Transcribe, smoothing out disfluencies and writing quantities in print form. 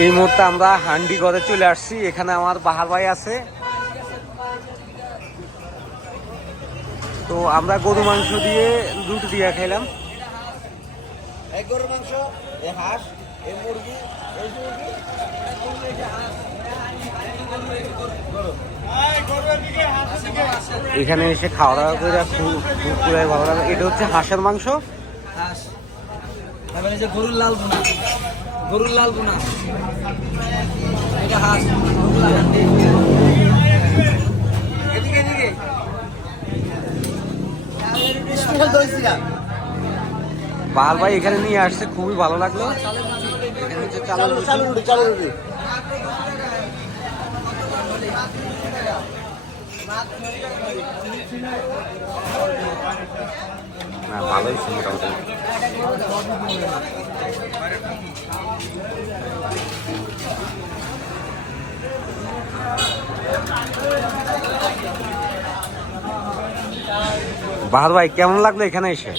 এই মুহূর্তে আমরা হান্ডি ঘরে চলে আসছি। এখানে আমার বাহার ভাই আছে। তো আমরা গরু মাংস দিয়ে রুটি দিয়ে খাইলাম। গরুর মাংস, হাঁস, মুরগি, এখানে এসে খাওয়া দাওয়া করে খুব ভালো লাগে। এটা হচ্ছে হাঁসের মাংস। হাঁস তারপরে যে গরুর লাল বোনা এটা হাঁস। বাহার ভাই এখানে নিয়ে আসছে, খুবই ভালো লাগলো। এখানে হচ্ছে চালু রুটি। না ভালোই ছিল মোটামুটি। বাহার ভাই কেমন লাগলো এখানে এসে?